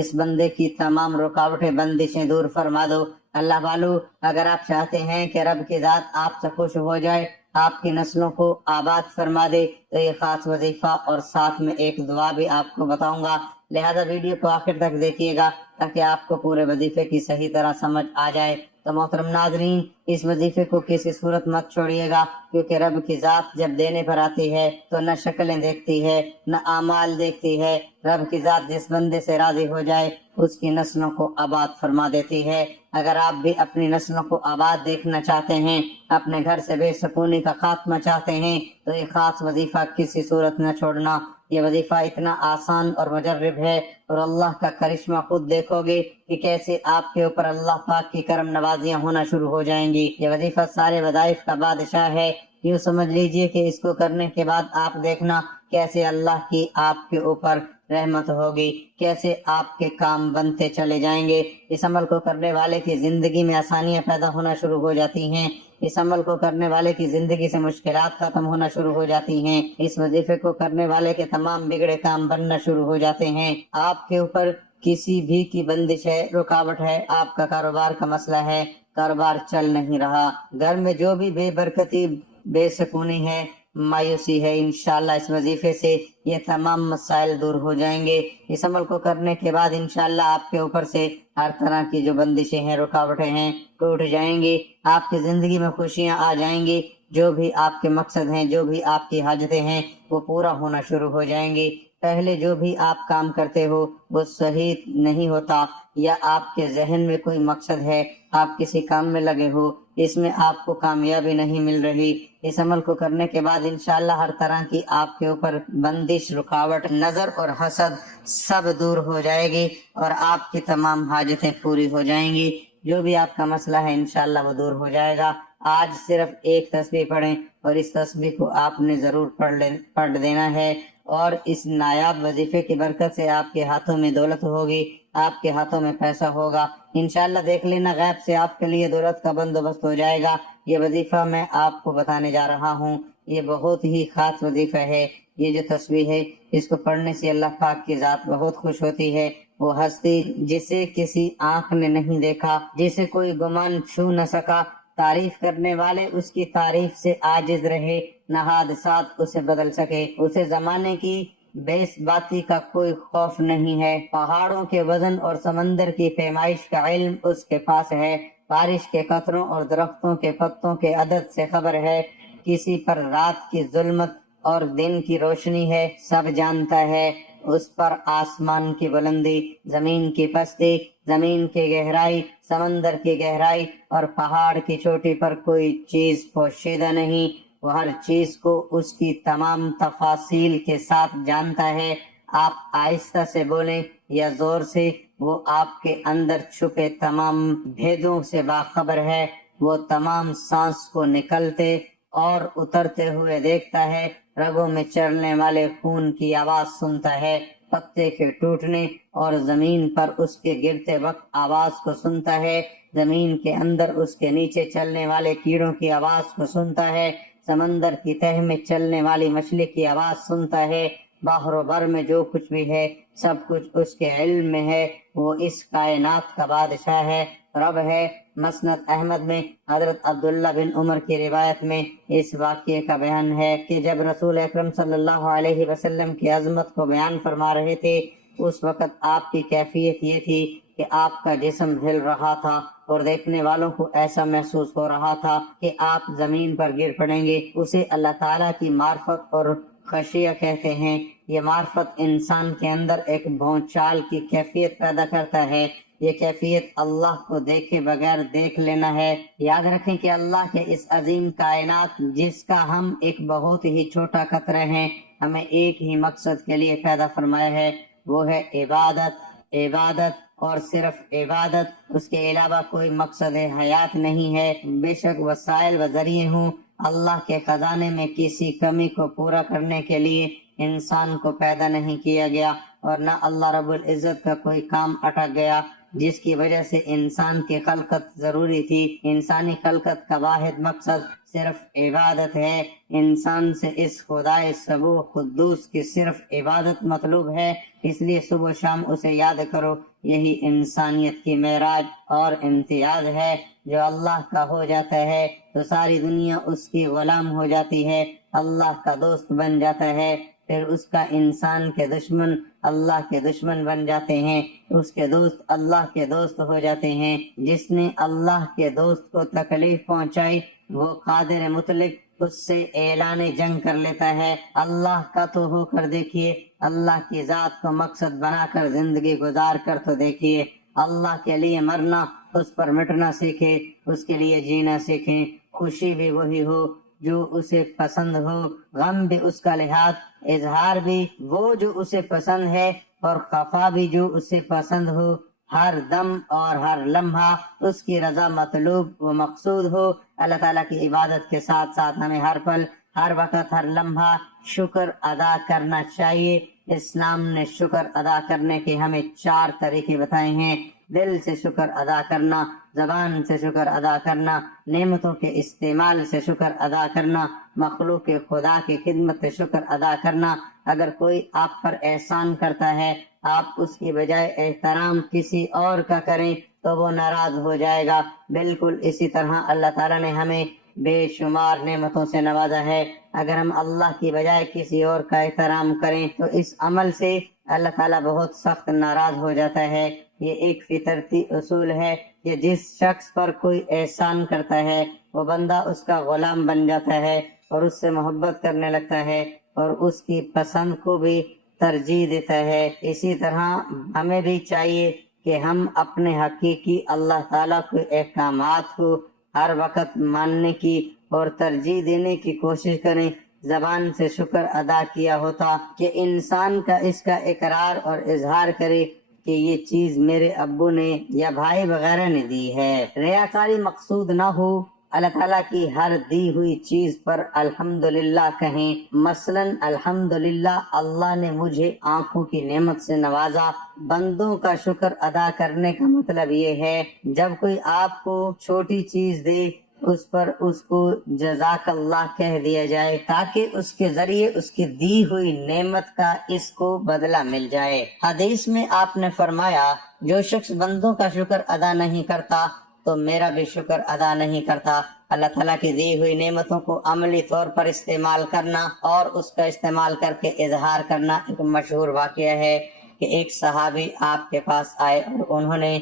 اس بندے کی تمام رکاوٹیں بندشیں دور فرما دو۔ اللہ والو، اگر آپ چاہتے ہیں کہ رب کی ذات آپ سے خوش ہو جائے، آپ کی نسلوں کو آباد فرما دے، تو یہ خاص وظیفہ اور ساتھ میں ایک دعا بھی آپ کو بتاؤں گا، لہذا ویڈیو کو آخر تک دیکھیے گا تاکہ آپ کو پورے وظیفے کی صحیح طرح سمجھ آ جائے۔ تو محترم ناظرین، اس وظیفے کو کسی صورت مت چھوڑیے گا، کیونکہ رب کی ذات جب دینے پر آتی ہے تو نہ شکلیں دیکھتی ہے نہ اعمال دیکھتی ہے۔ رب کی ذات جس بندے سے راضی ہو جائے اس کی نسلوں کو آباد فرما دیتی ہے۔ اگر آپ بھی اپنی نسلوں کو آباد دیکھنا چاہتے ہیں، اپنے گھر سے بے سکونی کا خاتمہ چاہتے ہیں، تو یہ خاص وظیفہ کسی صورت نہ چھوڑنا۔ یہ وظیفہ اتنا آسان اور مجرب ہے، اور اللہ کا کرشمہ خود دیکھو گے کہ کیسے آپ کے اوپر اللہ پاک کی کرم نوازیاں ہونا شروع ہو جائیں گی۔ یہ وظیفہ سارے وظائف کا بادشاہ ہے، یوں سمجھ لیجئے کہ اس کو کرنے کے بعد آپ دیکھنا کیسے اللہ کی آپ کے اوپر رحمت ہوگی، کیسے آپ کے کام بنتے چلے جائیں گے۔ اس عمل کو کرنے والے کی زندگی میں آسانیاں پیدا ہونا شروع ہو جاتی ہیں، اس عمل کو کرنے والے کی زندگی سے مشکلات ختم ہونا شروع ہو جاتی ہیں، اس وظیفے کو کرنے والے کے تمام بگڑے کام بننا شروع ہو جاتے ہیں۔ آپ کے اوپر کسی بھی کی بندش ہے، رکاوٹ ہے، آپ کا کاروبار کا مسئلہ ہے، کاروبار چل نہیں رہا، گھر میں جو بھی بے برکتی، بے سکونی ہے، مایوسی ہے، انشاءاللہ اس وظیفے سے یہ تمام مسائل دور ہو جائیں گے۔ اس عمل کو کرنے کے بعد انشاءاللہ آپ کے اوپر سے ہر طرح کی جو بندشیں ہیں، رکاوٹیں ہیں، ٹوٹ جائیں گی، آپ کی زندگی میں خوشیاں آ جائیں گی، جو بھی آپ کے مقصد ہیں، جو بھی آپ کی حاجتیں ہیں، وہ پورا ہونا شروع ہو جائیں گی۔ پہلے جو بھی آپ کام کرتے ہو وہ صحیح نہیں ہوتا، یا آپ کے ذہن میں کوئی مقصد ہے، آپ کسی کام میں لگے ہو، اس میں آپ کو کامیابی نہیں مل رہی، اس عمل کو کرنے کے بعد انشاءاللہ ہر طرح کی آپ کے اوپر بندش، رکاوٹ، نظر اور حسد سب دور ہو جائے گی، اور آپ کی تمام حاجتیں پوری ہو جائیں گی۔ جو بھی آپ کا مسئلہ ہے انشاءاللہ وہ دور ہو جائے گا۔ آج صرف ایک تسبیح پڑھیں، اور اس تسبیح کو آپ نے ضرور پڑھ دینا ہے، اور اس نایاب وظیفے کی برکت سے آپ کے ہاتھوں میں دولت ہوگی، آپ کے ہاتھوں میں پیسہ ہوگا، انشاءاللہ دیکھ لینا غیب سے آپ کے لیے دولت کا بندوبست ہو جائے گا۔ یہ وظیفہ میں آپ کو بتانے جا رہا ہوں، یہ بہت ہی خاص وظیفہ ہے۔ یہ جو تسبیح ہے اس کو پڑھنے سے اللہ پاک کی ذات بہت خوش ہوتی ہے۔ وہ ہستی جسے کسی آنکھ نے نہیں دیکھا، جسے کوئی گمان چھو نہ سکا، تعریف کرنے والے اس کی تعریف سے عاجز رہے، نہ حادثات اسے بدل سکے، اسے زمانے کی بیس باتی کا کوئی خوف نہیں ہے، پہاڑوں کے وزن اور سمندر کی پیمائش کا علم اس کے پاس ہے، بارش کے قطروں اور درختوں کے پتوں کے عدد سے خبر ہے، کسی پر رات کی ظلمت اور دن کی روشنی ہے، سب جانتا ہے، اس پر آسمان کی بلندی، زمین کی پستی، زمین کی گہرائی، سمندر کی گہرائی اور پہاڑ کی چوٹی پر کوئی چیز پوشیدہ نہیں، وہ ہر چیز کو اس کی تمام تفاصیل کے ساتھ جانتا ہے۔ آپ آہستہ سے بولیں یا زور سے، وہ آپ کے اندر چھپے تمام بھیدوں سے باخبر ہے، وہ تمام سانس کو نکلتے اور اترتے ہوئے دیکھتا ہے، رگوں میں چلنے والے خون کی آواز سنتا ہے، پتے کے ٹوٹنے اور زمین پر اس کے گرتے وقت آواز کو سنتا ہے، زمین کے اندر اس کے نیچے چلنے والے کیڑوں کی آواز کو سنتا ہے، سمندر کی تہ میں چلنے والی مچھلی کی آواز سنتا ہے، بحر و بر میں جو کچھ بھی ہے سب کچھ اس کے علم میں ہے، وہ اس کائنات کا بادشاہ ہے، رب ہے۔ مسند احمد میں حضرت عبداللہ بن عمر کی روایت میں اس واقعے کا بیان ہے کہ جب رسول اکرم صلی اللہ علیہ وسلم کی عظمت کو بیان فرما رہے تھے، اس وقت آپ کی کیفیت یہ تھی کہ آپ کا جسم ہل رہا تھا، اور دیکھنے والوں کو ایسا محسوس ہو رہا تھا کہ آپ زمین پر گر پڑیں گے۔ اسے اللہ تعالیٰ کی معرفت اور خشیہ کہتے ہیں۔ یہ معرفت انسان کے اندر ایک بھونچال کی کیفیت پیدا کرتا ہے، یہ کیفیت اللہ کو دیکھے بغیر دیکھ لینا ہے۔ یاد رکھیں کہ اللہ کے اس عظیم کائنات جس کا ہم ایک بہت ہی چھوٹا قطرہ ہیں، ہمیں ایک ہی مقصد کے لیے پیدا فرمایا ہے، وہ ہے عبادت، عبادت اور صرف عبادت، اس کے علاوہ کوئی مقصد حیات نہیں ہے۔ بے شک وسائل و ذریعے ہوں، اللہ کے خزانے میں کسی کمی کو پورا کرنے کے لیے انسان کو پیدا نہیں کیا گیا، اور نہ اللہ رب العزت کا کوئی کام اٹک گیا جس کی وجہ سے انسان کی خلقت ضروری تھی۔ انسانی خلقت کا واحد مقصد صرف عبادت ہے۔ انسان سے اس خدائے سبو قدوس کی صرف عبادت مطلوب ہے، اس لیے صبح و شام اسے یاد کرو۔ یہی انسانیت کی معراج اور امتیاز ہے۔ جو اللہ کا ہو جاتا ہے تو ساری دنیا اس کی غلام ہو جاتی ہے، اللہ کا دوست بن جاتا ہے، پھر اس کا انسان کے دشمن اللہ کے دشمن بن جاتے ہیں، اس کے دوست اللہ کے دوست ہو جاتے ہیں۔ جس نے اللہ کے دوست کو تکلیف پہنچائی وہ قادر مطلق اس سے اعلان جنگ کر لیتا ہے۔ اللہ کا تو ہو کر دیکھیے، اللہ کی ذات کو مقصد بنا کر زندگی گزار کر تو دیکھیے۔ اللہ کے لیے مرنا، اس پر مٹنا سیکھے، اس کے لیے جینا سیکھیں۔ خوشی بھی وہی ہو جو اسے پسند ہو، غم بھی اس کا لحاظ، اظہار بھی وہ جو اسے پسند ہے، اور خفا بھی جو اسے پسند ہو۔ ہر دم اور ہر لمحہ اس کی رضا مطلوب و مقصود ہو۔ اللہ تعالیٰ کی عبادت کے ساتھ ساتھ ہمیں ہر پل، ہر وقت، ہر لمحہ شکر ادا کرنا چاہیے۔ اسلام نے شکر ادا کرنے کے ہمیں 4 طریقے بتائے ہیں۔ دل سے شکر ادا کرنا، زبان سے شکر ادا کرنا، نعمتوں کے استعمال سے شکر ادا کرنا، مخلوق خدا کی خدمت سے شکر ادا کرنا۔ اگر کوئی آپ پر احسان کرتا ہے، آپ اس کی بجائے احترام کسی اور کا کریں تو وہ ناراض ہو جائے گا۔ بالکل اسی طرح اللہ تعالیٰ نے ہمیں بے شمار نعمتوں سے نوازا ہے، اگر ہم اللہ کی بجائے کسی اور کا احترام کریں تو اس عمل سے اللہ تعالیٰ بہت سخت ناراض ہو جاتا ہے۔ یہ ایک فطرتی اصول ہے کہ جس شخص پر کوئی احسان کرتا ہے وہ بندہ اس کا غلام بن جاتا ہے اور اس سے محبت کرنے لگتا ہے اور اس کی پسند کو بھی ترجیح دیتا ہے۔ اسی طرح ہمیں بھی چاہیے کہ ہم اپنے حقیقی اللہ تعالیٰ کے احکامات کو ہر وقت ماننے کی اور ترجیح دینے کی کوشش کریں۔ زبان سے شکر ادا کیا ہوتا کہ انسان کا اس کا اقرار اور اظہار کرے کہ یہ چیز میرے ابو نے یا بھائی وغیرہ نے دی ہے۔ ریاکاری مقصود نہ ہو، اللہ تعالیٰ کی ہر دی ہوئی چیز پر الحمدللہ کہیں۔ مثلا الحمدللہ اللہ نے مجھے آنکھوں کی نعمت سے نوازا۔ بندوں کا شکر ادا کرنے کا مطلب یہ ہے جب کوئی آپ کو چھوٹی چیز دے اس پر اس کو جزاک اللہ کہہ دیا جائے تاکہ اس کے ذریعے اس کی دی ہوئی نعمت کا اس کو بدلہ مل جائے۔ حدیث میں آپ نے فرمایا جو شخص بندوں کا شکر ادا نہیں کرتا تو میرا بھی شکر ادا نہیں کرتا۔ اللہ تعالیٰ کی دی ہوئی نعمتوں کو عملی طور پر استعمال کرنا اور اس کا استعمال کر کے اظہار کرنا ایک مشہور واقعہ ہے کہ ایک صحابی آپ کے پاس آئے اور انہوں نے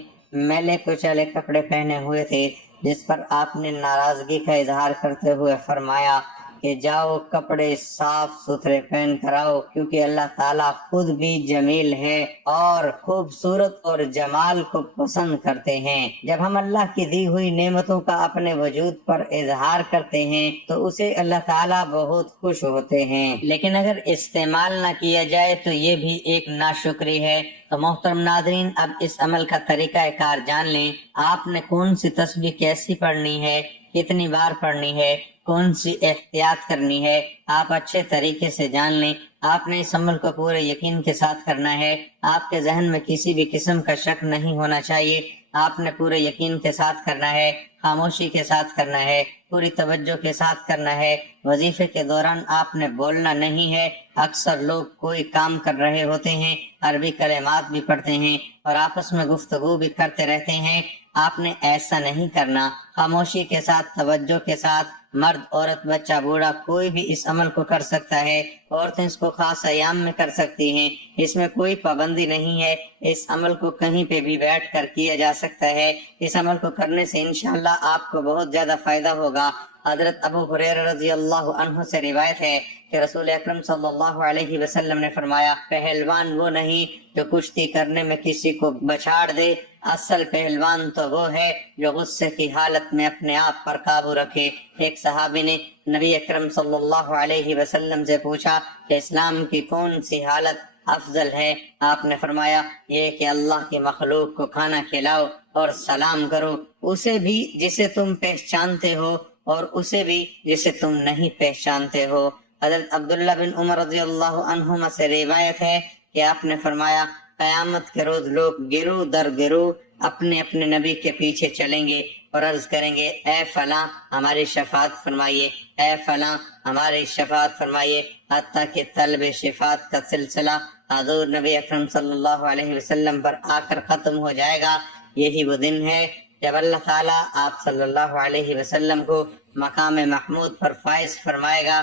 میلے کچیلے کپڑے پہنے ہوئے تھے، جس پر آپ نے ناراضگی کا اظہار کرتے ہوئے فرمایا کہ جاؤ کپڑے صاف ستھرے پہن کر آؤ، کیونکہ اللہ تعالیٰ خود بھی جمیل ہے اور خوبصورت اور جمال کو پسند کرتے ہیں۔ جب ہم اللہ کی دی ہوئی نعمتوں کا اپنے وجود پر اظہار کرتے ہیں تو اسے اللہ تعالیٰ بہت خوش ہوتے ہیں، لیکن اگر استعمال نہ کیا جائے تو یہ بھی ایک ناشکری ہے۔ تو محترم ناظرین، اب اس عمل کا طریقہ کار جان لیں۔ آپ نے کون سی تسبیح کیسی پڑھنی ہے، کتنی بار پڑھنی ہے، کون سی احتیاط کرنی ہے، آپ اچھے طریقے سے جان لیں۔ آپ نے اس عمل کو پورے یقین کے ساتھ کرنا ہے۔ آپ کے ذہن میں کسی بھی قسم کا شک نہیں ہونا چاہیے۔ آپ نے پورے یقین کے ساتھ کرنا ہے، خاموشی کے ساتھ کرنا ہے، پوری توجہ کے ساتھ کرنا ہے۔ وظیفے کے دوران آپ نے بولنا نہیں ہے۔ اکثر لوگ کوئی کام کر رہے ہوتے ہیں، عربی کلمات بھی پڑھتے ہیں اور آپس میں گفتگو بھی کرتے رہتے ہیں۔ آپ نے ایسا نہیں کرنا۔ خاموشی کے ساتھ، توجہ کے ساتھ، مرد، عورت، بچہ، بوڑھا کوئی بھی اس عمل کو کر سکتا ہے۔ عورتیں اس کو خاص ایام میں کر سکتی ہیں، اس میں کوئی پابندی نہیں ہے۔ اس عمل کو کہیں پہ بھی بیٹھ کر کیا جا سکتا ہے۔ اس عمل کو کرنے سے انشاءاللہ آپ کو بہت زیادہ فائدہ ہوگا۔ حضرت ابو ہریرہ رضی اللہ عنہ سے روایت ہے کہ رسول اکرم صلی اللہ علیہ وسلم نے فرمایا، پہلوان وہ نہیں جو کشتی کرنے میں کسی کو بچھاڑ دے، اصل پہلوان تو وہ ہے جو غصے کی حالت میں اپنے آپ پر قابو رکھے۔ ایک صحابی نے نبی اکرم صلی اللہ علیہ وسلم سے پوچھا کہ اسلام کی کون سی حالت افضل ہے؟ آپ نے فرمایا یہ کہ اللہ کی مخلوق کو کھانا کھلاؤ اور سلام کرو، اسے بھی جسے تم پہچانتے ہو اور اسے بھی جسے تم نہیں پہچانتے ہو۔ حضرت عبداللہ بن عمر رضی اللہ عنہما سے روایت ہے کہ آپ نے فرمایا قیامت کے روز لوگ گروہ در گروہ اپنے اپنے نبی کے پیچھے چلیں گے اور عرض کریں گے اے فلاں ہماری شفاعت فرمائیے، اے فلاں ہماری شفاعت فرمائیے، حتیٰ کہ طلب شفاعت کا سلسلہ حضور نبی اکرم صلی اللہ علیہ وسلم پر آ کر ختم ہو جائے گا۔ یہی وہ دن ہے جب اللہ تعالیٰ آپ صلی اللہ علیہ وسلم کو مقام محمود پر فائز فرمائے گا۔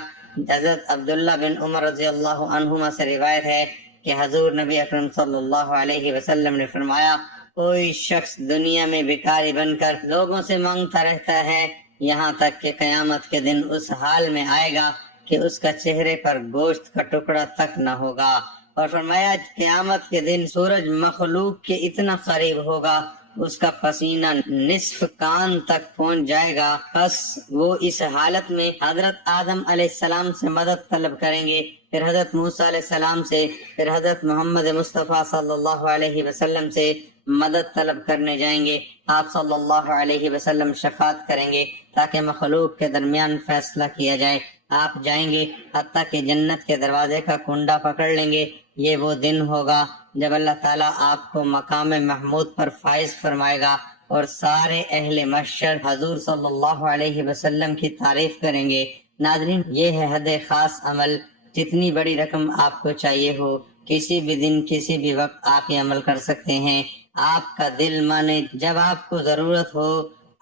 حضرت عبداللہ بن عمر رضی اللہ عنہما سے روایت ہے کہ حضور نبی اکرم صلی اللہ علیہ وسلم نے فرمایا، کوئی شخص دنیا میں بھکاری بن کر لوگوں سے مانگتا رہتا ہے یہاں تک کہ قیامت کے دن اس حال میں آئے گا کہ اس کا چہرے پر گوشت کا ٹکڑا تک نہ ہوگا، اور فرمایا قیامت کے دن سورج مخلوق کے اتنا قریب ہوگا اس کا پسینہ نصف کان تک پہنچ جائے گا۔ بس وہ اس حالت میں حضرت آدم علیہ السلام سے مدد طلب کریں گے، پھر حضرت موسیٰ علیہ السلام سے، پھر حضرت محمد مصطفیٰ صلی اللہ علیہ وسلم سے مدد طلب کرنے جائیں گے۔ آپ صلی اللہ علیہ وسلم شفاعت کریں گے تاکہ مخلوق کے درمیان فیصلہ کیا جائے۔ آپ جائیں گے حتیٰ کہ جنت کے دروازے کا کنڈا پکڑ لیں گے۔ یہ وہ دن ہوگا جب اللہ تعالیٰ آپ کو مقام محمود پر فائز فرمائے گا اور سارے اہل محشر حضور صلی اللہ علیہ وسلم کی تعریف کریں گے۔ ناظرین، یہ ہے حد خاص عمل۔ جتنی بڑی رقم آپ کو چاہیے ہو، کسی بھی دن کسی بھی وقت آپ یہ عمل کر سکتے ہیں۔ آپ کا دل مانے، جب آپ کو ضرورت ہو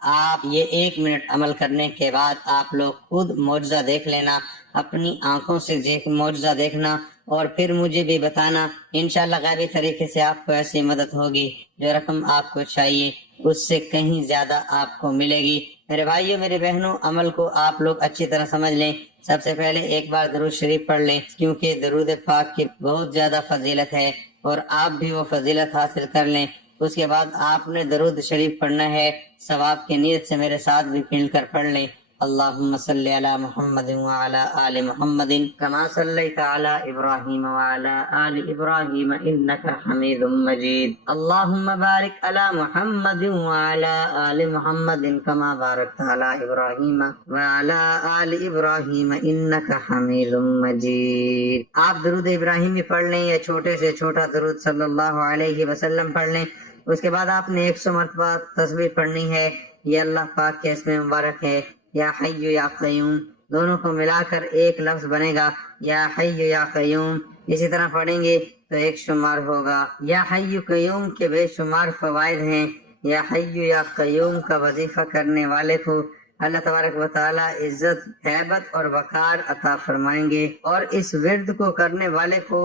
آپ یہ 1 منٹ عمل کرنے کے بعد آپ لوگ خود معجزہ دیکھ لینا، اپنی آنکھوں سے معجزہ دیکھنا اور پھر مجھے بھی بتانا۔ انشاءاللہ غیبی طریقے سے آپ کو ایسی مدد ہوگی، جو رقم آپ کو چاہیے اس سے کہیں زیادہ آپ کو ملے گی۔ میرے بھائیوں، میرے بہنوں، عمل کو آپ لوگ اچھی طرح سمجھ لیں۔ سب سے پہلے ایک بار درود شریف پڑھ لیں، کیونکہ درود پاک کی بہت زیادہ فضیلت ہے اور آپ بھی وہ فضیلت حاصل کر لیں۔ اس کے بعد آپ نے درود شریف پڑھنا ہے، ثواب کی نیت سے میرے ساتھ بھی مل کر پڑھ لیں۔ اللہم صلی علی محمد وعلی آل محمد کما صلیت علی ابراہیم وعلی آل ابراہیم انک حمید مجید۔ اللہم بارک علی محمد وعلی آل محمد کما بارکت علی ابراہیم وعلی آل ابراہیم انک حمید مجید۔ آپ درود ابراہیمی پڑھ لیں یا چھوٹے سے چھوٹا درود صلی اللہ علیہ وسلم پڑھ لیں۔ اس کے بعد آپ نے 100 مرتبہ تسبیح پڑھنی ہے۔ یہ اللہ پاک کے اسم مبارک ہے، یا حی یا قیوم، دونوں کو ملا کر ایک لفظ بنے گا، یا حی یا قیوم۔ اسی طرح پڑھیں گے تو 1 شمار ہوگا۔ یا حی قیوم کے بے شمار فوائد ہیں۔ یا حی یا قیوم کا وظیفہ کرنے والے کو اللہ تبارک و تعالی عزت، ہیبت اور وقار عطا فرمائیں گے، اور اس ورد کو کرنے والے کو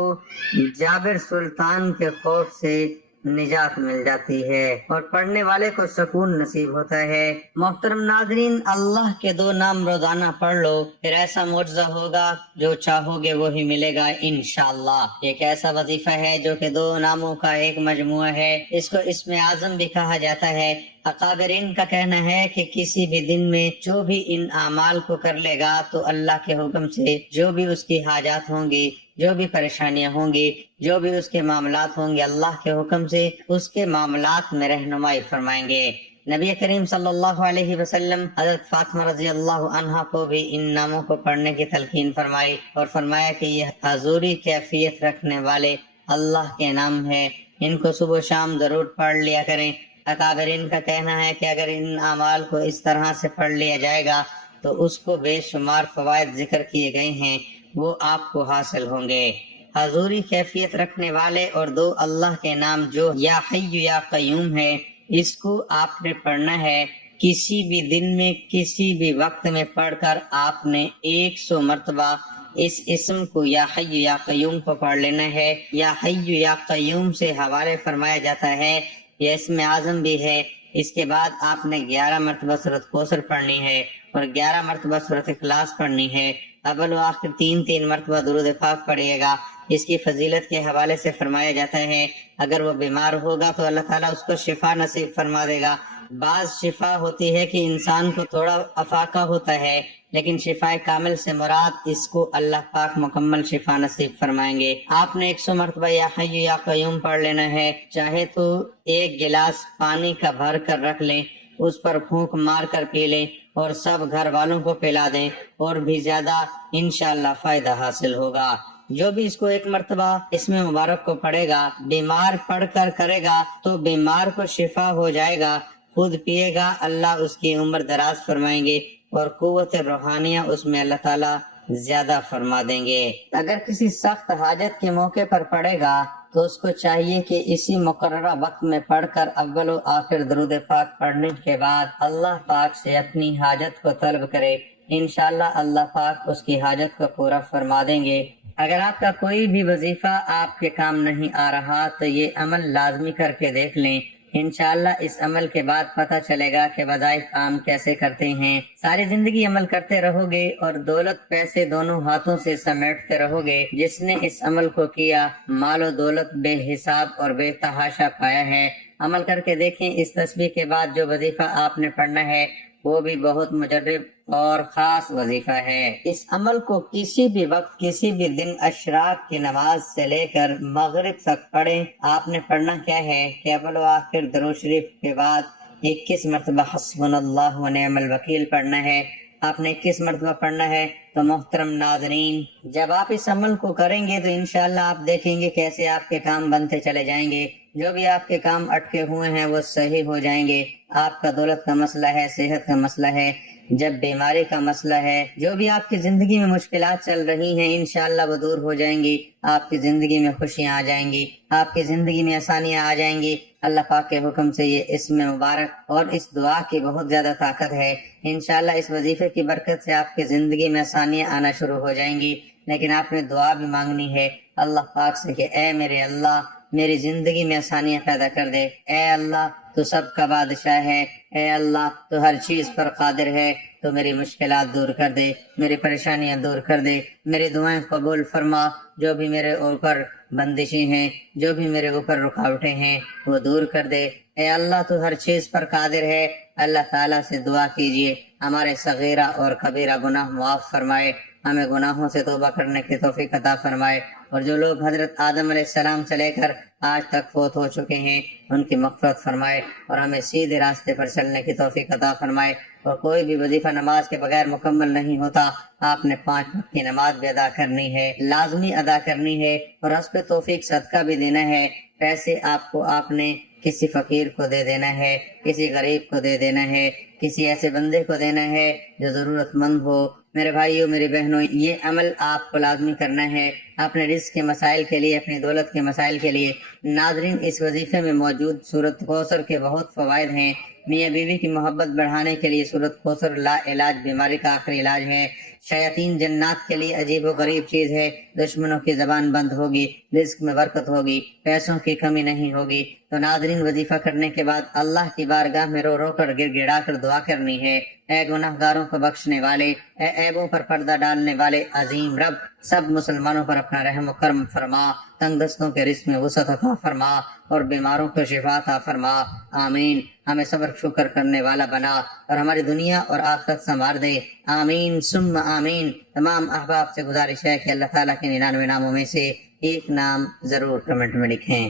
جابر سلطان کے خوف سے نجات مل جاتی ہے اور پڑھنے والے کو سکون نصیب ہوتا ہے۔ محترم ناظرین، اللہ کے 2 نام روزانہ پڑھ لو، پھر ایسا معجزہ ہوگا جو چاہو گے وہی ملے گا انشاءاللہ۔ ایک ایسا وظیفہ ہے جو کہ 2 ناموں کا ایک مجموعہ ہے، اس کو اسم اعظم بھی کہا جاتا ہے۔ اکابرین کا کہنا ہے کہ کسی بھی دن میں جو بھی ان اعمال کو کر لے گا تو اللہ کے حکم سے جو بھی اس کی حاجات ہوں گی، جو بھی پریشانیاں ہوں گی، جو بھی اس کے معاملات ہوں گے، اللہ کے حکم سے اس کے معاملات میں رہنمائی فرمائیں گے۔ نبی کریم صلی اللہ علیہ وسلم حضرت فاطمہ رضی اللہ عنہا کو بھی ان ناموں کو پڑھنے کی تلقین فرمائی اور فرمایا کہ یہ حضوری کیفیت رکھنے والے اللہ کے نام ہے، ان کو صبح و شام ضرور پڑھ لیا کریں۔ اکابرین کا کہنا ہے کہ اگر ان اعمال کو اس طرح سے پڑھ لیا جائے گا تو اس کو بے شمار فوائد ذکر کیے گئے ہیں، وہ آپ کو حاصل ہوں گے۔ حضوری کیفیت رکھنے والے اور 2 اللہ کے نام جو یا حی یا قیوم ہے، اس کو آپ نے پڑھنا ہے۔ کسی بھی دن میں کسی بھی وقت میں پڑھ کر آپ نے 100 مرتبہ اس اسم کو یا حی یا قیوم کو پڑھ لینا ہے۔ یا حی یا قیوم سے حوالے فرمایا جاتا ہے، یہ اسم اعظم بھی ہے۔ اس کے بعد آپ نے 11 مرتبہ سورۃ کوثر پڑھنی ہے اور 11 مرتبہ سورۃ اخلاص پڑھنی ہے۔ اول و آخر 3 مرتبہ درود پاک پڑھیے گا۔ اس کی فضیلت کے حوالے سے فرمایا جاتا ہے اگر وہ بیمار ہوگا تو اللہ تعالیٰ اس کو شفا نصیب فرما دے گا۔ بعض شفا ہوتی ہے کہ انسان کو تھوڑا افاقہ ہوتا ہے، لیکن شفا کامل سے مراد اس کو اللہ پاک مکمل شفا نصیب فرمائیں گے۔ آپ نے 100 مرتبہ یا حی یا قیوم پڑھ لینا ہے۔ چاہے تو 1 گلاس پانی کا بھر کر رکھ لیں، اس پر پھونک مار کر پی لیں اور سب گھر والوں کو پلا دیں، اور بھی زیادہ انشاءاللہ فائدہ حاصل ہوگا۔ جو بھی اس کو ایک مرتبہ اس میں مبارک کو پڑھے گا، بیمار پڑھ کر کرے گا تو بیمار کو شفا ہو جائے گا، خود پیے گا اللہ اس کی عمر دراز فرمائیں گے اور قوت روحانیہ اس میں اللہ تعالیٰ زیادہ فرما دیں گے۔ اگر کسی سخت حاجت کے موقع پر پڑھے گا تو اس کو چاہیے کہ اسی مقررہ وقت میں پڑھ کر اول و آخر درود پاک پڑھنے کے بعد اللہ پاک سے اپنی حاجت کو طلب کرے، انشاءاللہ اللہ پاک اس کی حاجت کو پورا فرما دیں گے۔ اگر آپ کا کوئی بھی وظیفہ آپ کے کام نہیں آ رہا تو یہ عمل لازمی کر کے دیکھ لیں، انشاءاللہ اس عمل کے بعد پتہ چلے گا کہ وظائف عام کیسے کرتے ہیں۔ ساری زندگی عمل کرتے رہو گے اور دولت پیسے دونوں ہاتھوں سے سمیٹتے رہو گے۔ جس نے اس عمل کو کیا مال و دولت بے حساب اور بے تحاشا پایا ہے۔ عمل کر کے دیکھیں، اس تسبیح کے بعد جو وظیفہ آپ نے پڑھنا ہے وہ بھی بہت مجرب اور خاص وظیفہ ہے۔ اس عمل کو کسی بھی وقت کسی بھی دن اشراق کی نماز سے لے کر مغرب تک پڑھیں۔ آپ نے پڑھنا کیا ہے کہ اول و آخر درود شریف کے بعد 21 مرتبہ حسبنا اللہ و نعم الوکیل پڑھنا ہے۔ آپ نے 21 مرتبہ پڑھنا ہے۔ تو محترم ناظرین، جب آپ اس عمل کو کریں گے تو انشاءاللہ آپ دیکھیں گے کیسے آپ کے کام بنتے چلے جائیں گے۔ جو بھی آپ کے کام اٹکے ہوئے ہیں وہ صحیح ہو جائیں گے۔ آپ کا دولت کا مسئلہ ہے، صحت کا مسئلہ ہے، جب بیماری کا مسئلہ ہے، جو بھی آپ کی زندگی میں مشکلات چل رہی ہیں انشاءاللہ وہ دور ہو جائیں گی۔ آپ کی زندگی میں خوشیاں آ جائیں گی، آپ کی زندگی میں آسانیاں آ جائیں گی۔ اللہ پاک کے حکم سے یہ اسم مبارک اور اس دعا کی بہت زیادہ طاقت ہے۔ انشاءاللہ اس وظیفے کی برکت سے آپ کی زندگی میں آسانیاں آنا شروع ہو جائیں گی۔ لیکن آپ نے دعا بھی مانگنی ہے اللہ پاک سے کہ اے میرے اللہ میری زندگی میں آسانیاں پیدا کر دے۔ اے اللہ تو سب کا بادشاہ ہے، اے اللہ تو ہر چیز پر قادر ہے، تو میری مشکلات دور کر دے، میری پریشانیاں دور کر دے، میری دعائیں قبول فرما۔ جو بھی میرے اوپر بندشیں ہیں، جو بھی میرے اوپر رکاوٹیں ہیں وہ دور کر دے۔ اے اللہ تو ہر چیز پر قادر ہے۔ اللہ تعالیٰ سے دعا کیجئے ہمارے صغیرہ اور کبیرہ گناہ معاف فرمائے، ہمیں گناہوں سے توبہ کرنے کی توفیق عطا فرمائے، اور جو لوگ حضرت آدم علیہ السلام سے لے کر آج تک فوت ہو چکے ہیں ان کی مغفرت فرمائے اور ہمیں سیدھے راستے پر چلنے کی توفیق عطا فرمائے۔ اور کوئی بھی وظیفہ نماز کے بغیر مکمل نہیں ہوتا۔ آپ نے 5 وقت کی نماز بھی ادا کرنی ہے، لازمی ادا کرنی ہے، اور اس پہ توفیق صدقہ بھی دینا ہے۔ پیسے آپ نے کسی فقیر کو دے دینا ہے، کسی غریب کو دے دینا ہے، کسی ایسے بندے کو دینا ہے جو ضرورت مند ہو۔ میرے بھائیوں میری بہنوں، یہ عمل آپ کو لازمی کرنا ہے اپنے رزق کے مسائل کے لیے، اپنی دولت کے مسائل کے لیے۔ ناظرین، اس وظیفے میں موجود سورۃ کوثر کے بہت فوائد ہیں۔ میاں بیوی کی محبت بڑھانے کے لیے سورۃ کوثر لا علاج بیماری کا آخری علاج ہے۔ شیاطین جنات کے لیے عجیب و غریب چیز ہے۔ دشمنوں کی زبان بند ہوگی، رزق میں برکت ہوگی، پیسوں کی کمی نہیں ہوگی۔ تو ناظرین، وظیفہ کرنے کے بعد اللہ کی بارگاہ میں رو رو کر گر گڑا کر دعا کرنی ہے۔ اے گناہ گاروں کو بخشنے والے، اے عیبوں پر پردہ ڈالنے والے عظیم رب، سب مسلمانوں پر اپنا رحم و کرم فرما، تنگ دستوں کے رزق میں وسعت عطا فرما اور بیماروں کو شفا عطا فرما۔ آمین۔ ہمیں صبر شکر کرنے والا بنا اور ہماری دنیا اور آخرت سنوار دے۔ آمین ثم آمین۔ تمام احباب سے گزارش ہے کہ اللہ تعالیٰ کے 99 ناموں میں سے ایک نام ضرور کمنٹ میں لکھیں۔